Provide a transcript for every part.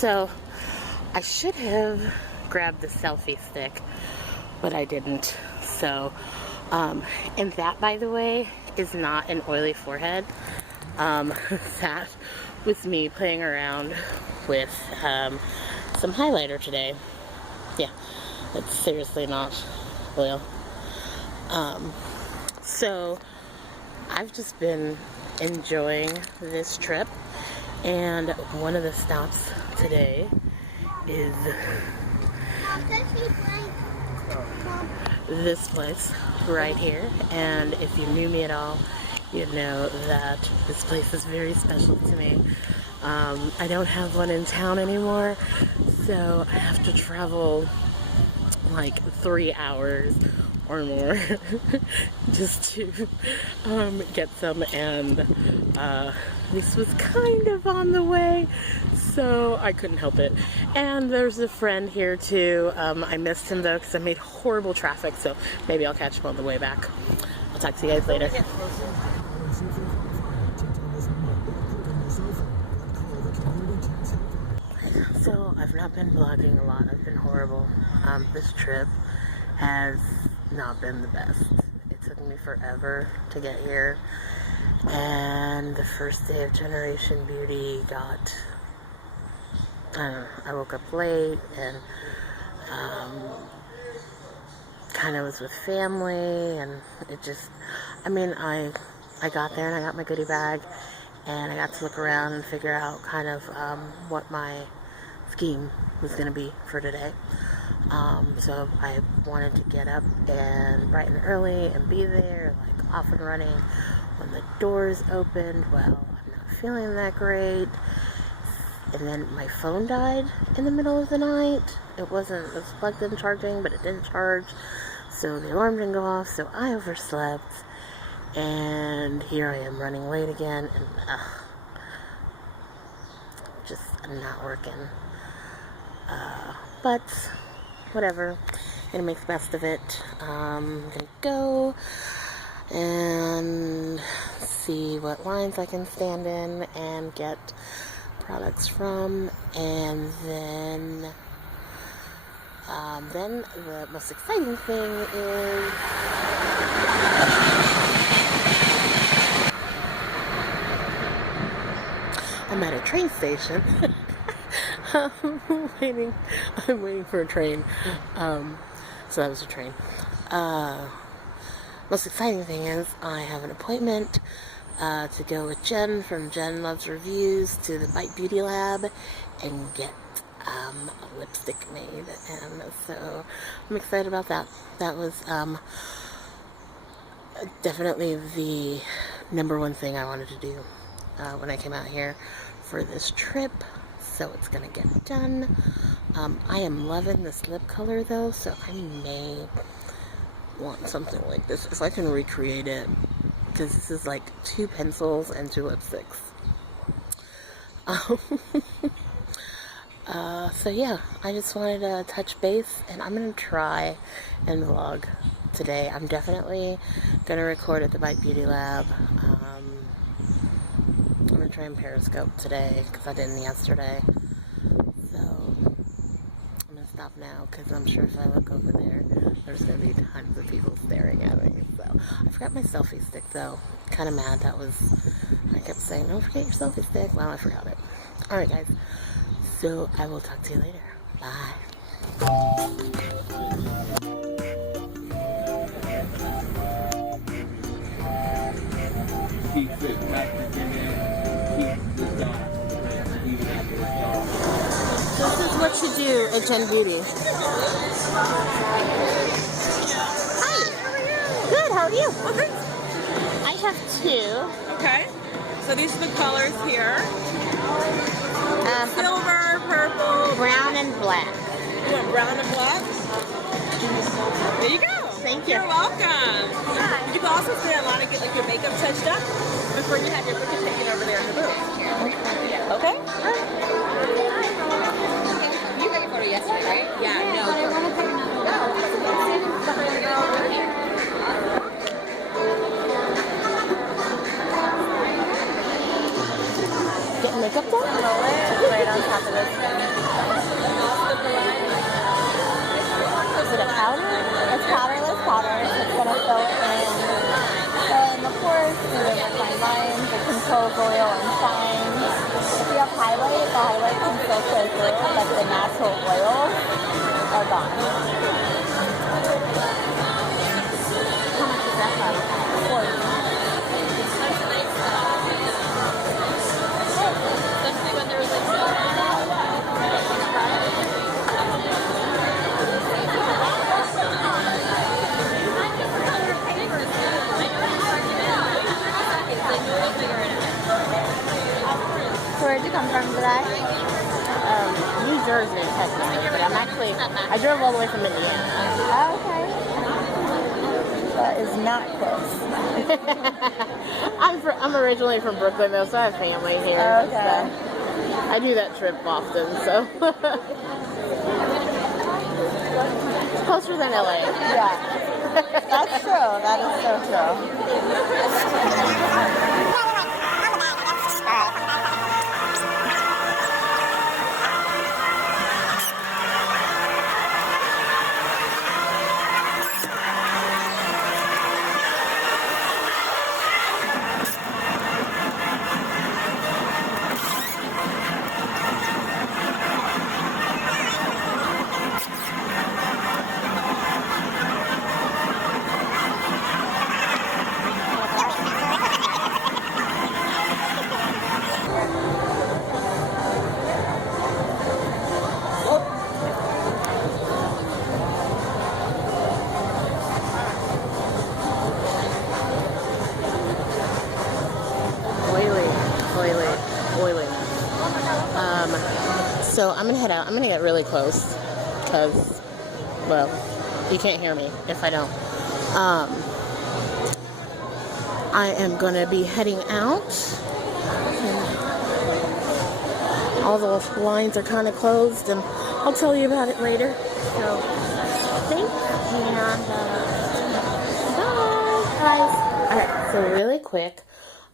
So I should have grabbed the selfie stick, but I didn't. So, and that, by the way, is not an oily forehead. That was me playing around with some highlighter today. Yeah, it's seriously not oil. So I've just been enjoying this trip, and one of the stops today is this place right here. And if you knew me at all, you'd know that this place is very special to me. I don't have one in town anymore, so I have to travel like 3 hours or more just to get some, and this was kind of on the way, so I couldn't help it. And there's a friend here too. I missed him though because I made horrible traffic, so maybe I'll catch him on the way back. I'll talk to you guys later. So I've not been vlogging a lot. I've been horrible. This trip has not been the best. It took me forever to get here, and the first day of Generation Beauty got, I don't know, I woke up late and kind of was with family, and it just, I mean, I got there and I got my goodie bag and I got to look around and figure out kind of what my scheme was going to be for today. So I wanted to get up and bright and early and be there, like off and running when the doors opened. Well, I'm not feeling that great. And then my phone died in the middle of the night. It was plugged in charging, but it didn't charge. So the alarm didn't go off, so I overslept. And here I am running late again, and just not working. But whatever, I'm gonna make the best of it. I'm gonna go and see what lines I can stand in and get products from, and then the most exciting thing is I'm at a train station. I'm waiting for a train. So that was a train. Most exciting thing is I have an appointment to go with Jen from Jen Loves Reviews to the Bite Beauty Lab and get a lipstick made, and so I'm excited about that. That was definitely the #1 thing I wanted to do when I came out here for this trip. So it's gonna get done. I am loving this lip color though, so I may want something like this if I can recreate it, because this is like 2 pencils and 2 lipsticks. So yeah, I just wanted to touch base, and I'm gonna try and vlog today. I'm definitely gonna record at the Bite Beauty Lab. I'm gonna try and Periscope today because I didn't yesterday. So I'm gonna stop now because I'm sure if I look over there, there's gonna be tons of people staring at me. So I forgot my selfie stick though. Kind of mad. I kept saying, don't forget your selfie stick. Well, I forgot it. Alright guys, so I will talk to you later. Bye. This is what you do at Jen Beauty. Hi. How are you? Good. How are you? Oh, thanks. I have 2. Okay. So these are the colors here. Silver, purple, brown and black. You want brown and black? There you go. Thank you. You're welcome. Hi. You can also stay a lot and get like your makeup touched up before you have your picture taken over there in the booth. Yeah. Okay? You got your photo yesterday, right? Yeah, no. Getting makeup done? Right on top of this. in the pores, there's fine lines, it controls oil and shine. If you have highlight, the highlight can still show through, but the natural oils are gone. How much is that bottle? 40. Especially when there was like so Where'd you come from today? New Jersey, technically, but I drove all the way from Indiana. Okay. That is not close. I'm originally from Brooklyn, though, so I have family here. Okay. So I do that trip often, so. It's closer than LA. Yeah. That's true. That is so true. Oily. So I'm gonna head out. I'm gonna get really close because, well, you can't hear me if I don't. I am gonna be heading out. And all the lines are kind of closed, and I'll tell you about it later. So, thanks, and bye, guys. All right. So really quick.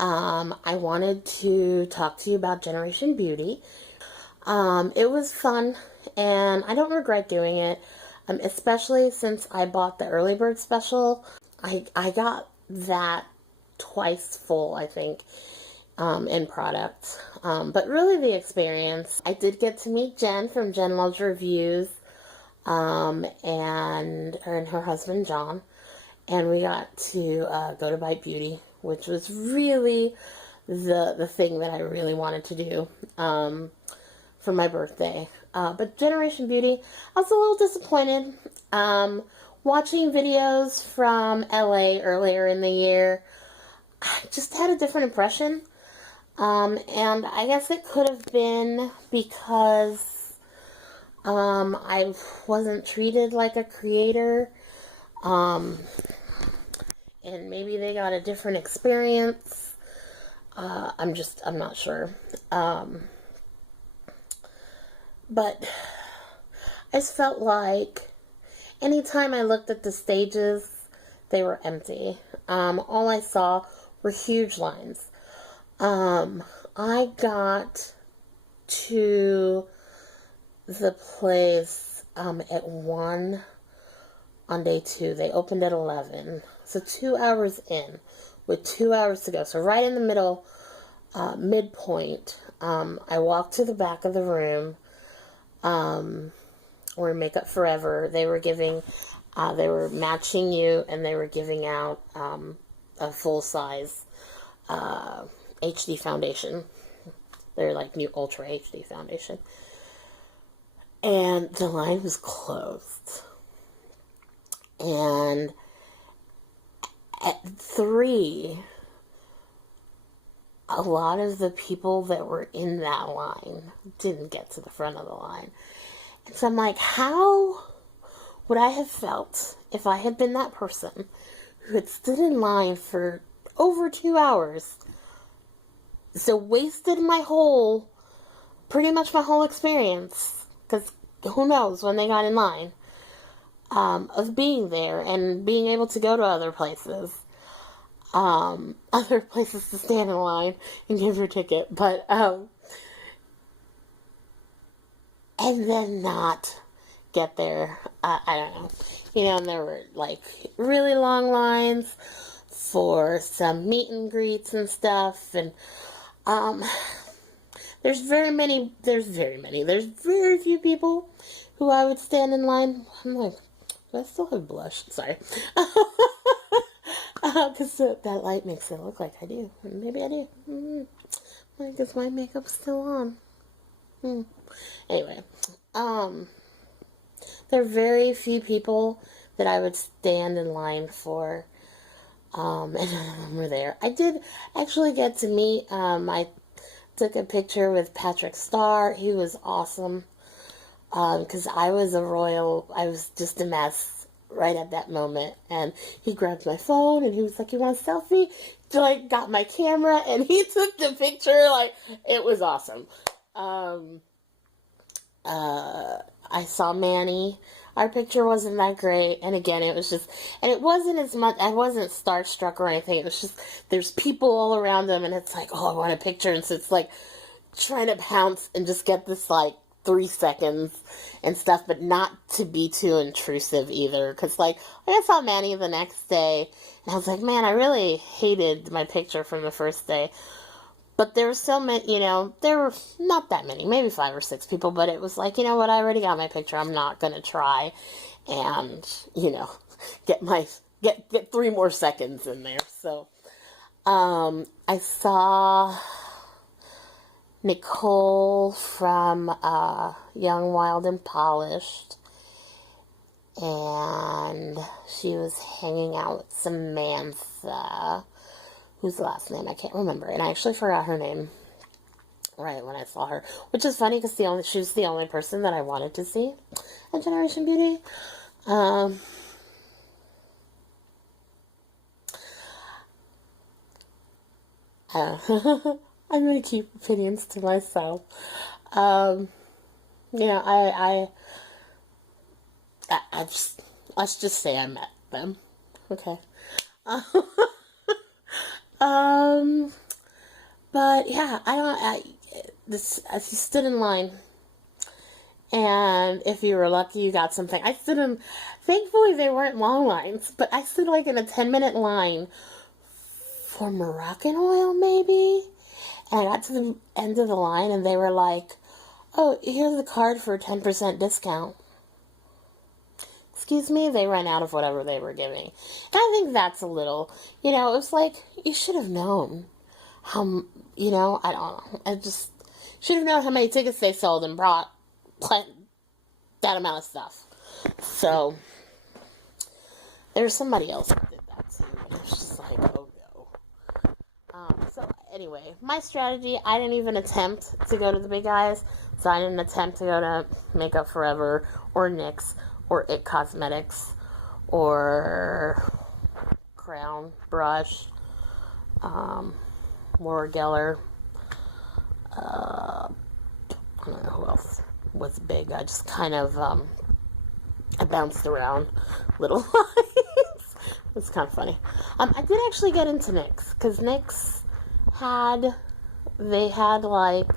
I wanted to talk to you about Generation Beauty. It was fun, and I don't regret doing it, especially since I bought the early bird special. I got that twice full, I think, in products. But really the experience. I did get to meet Jen from Jen Loves Reviews, and her husband, John. And we got to go to Bite Beauty, which was really the thing that I really wanted to do for my birthday. But Generation Beauty, I was a little disappointed. Watching videos from LA earlier in the year, I just had a different impression. And I guess it could have been because I wasn't treated like a creator. And maybe they got a different experience. I'm not sure. But I just felt like anytime I looked at the stages, they were empty. All I saw were huge lines. I got to the place at 1 on day 2. They opened at 11. So 2 hours in with 2 hours to go. So right in the middle, midpoint, I walked to the back of the room where Makeup Forever, they were matching you, and they were giving out a full-size HD foundation. They're like new Ultra HD foundation. And the line was closed. And at 3, a lot of the people that were in that line didn't get to the front of the line. And so I'm like, how would I have felt if I had been that person who had stood in line for over 2 hours? So wasted pretty much my whole experience, because who knows when they got in line, of being there and being able to go to other places to stand in line and give your ticket, but and then not get there. I don't know. You know, and there were like really long lines for some meet and greets and stuff. And there's very few people who I would stand in line. I'm like, do I still have blush? Sorry. Because that light makes it look like I do. Maybe I do. I guess my makeup's still on. Anyway, there are very few people that I would stand in line for, and none of them were there. I did actually get to meet, I took a picture with Patrick Starr. He was awesome, because I was just a mess right at that moment, and he grabbed my phone, and he was like, you want a selfie? Like, got my camera, and he took the picture. Like, it was awesome. I saw Manny. Our picture wasn't that great, and again, it was just, and it wasn't as much, I wasn't starstruck or anything, it was just, there's people all around him, and it's like, oh, I want a picture, and so it's like, trying to pounce and just get this, like, 3 seconds and stuff, but not to be too intrusive either, because, like, I saw Manny the next day, and I was like, man, I really hated my picture from the first day. But there were so many, you know, there were not that many, maybe 5 or 6 people, but it was like, you know what, I already got my picture, I'm not going to try and, you know, get 3 more seconds in there. So, I saw Nicole from Young, Wild, and Polished, and she was hanging out with Samantha, whose last name I can't remember, and I actually forgot her name right when I saw her, which is funny because she was the only person that I wanted to see at Generation Beauty. I'm gonna keep opinions to myself. You know, I just, let's just say I met them. Okay. But yeah, I stood in line, and if you were lucky, you got something. Thankfully they weren't long lines, but I stood like in a 10-minute line for Moroccan oil, maybe, and I got to the end of the line, and they were like, oh, here's the card for a 10% discount. Excuse me, they ran out of whatever they were giving. And I think that's a little, you know, it was like, you should have known how, you know, I don't know. I just should have known how many tickets they sold and brought that amount of stuff. So, there's somebody else that did that too. And it was just like, oh no. So, anyway, my strategy, I didn't even attempt to go to the big guys. So, I didn't attempt to go to Makeup Forever or NYX or IT Cosmetics, or Crown, Brush, Laura Geller, I don't know who else was big. I just kind of, I bounced around little lines. It's kind of funny. I did actually get into NYX, because NYX had like,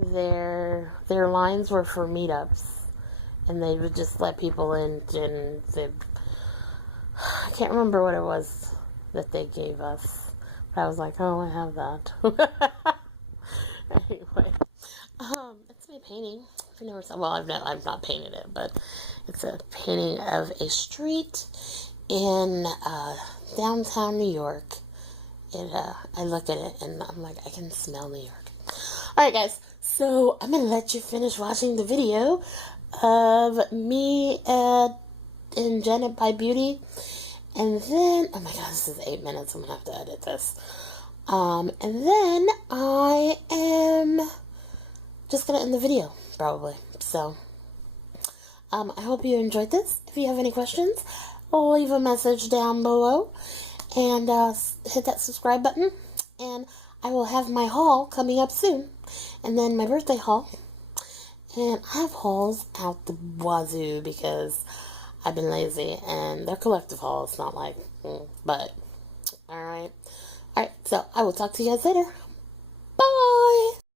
their lines were for meetups. And they would just let people in, and I can't remember what it was that they gave us. But I was like, oh, I have that. Anyway, it's my painting. If you never saw, well, I've not painted it, but it's a painting of a street in downtown New York. I look at it, and I'm like, I can smell New York. Alright, guys, so I'm going to let you finish watching the video of me and Janet by Beauty, and then, oh my god, this is 8 minutes, I'm gonna have to edit this, and then I am just gonna end the video, probably. So, I hope you enjoyed this. If you have any questions, leave a message down below, and hit that subscribe button, and I will have my haul coming up soon, and then my birthday haul. And I have hauls out the wazoo because I've been lazy, and they're collective hauls, not like, but, alright. Alright, so I will talk to you guys later.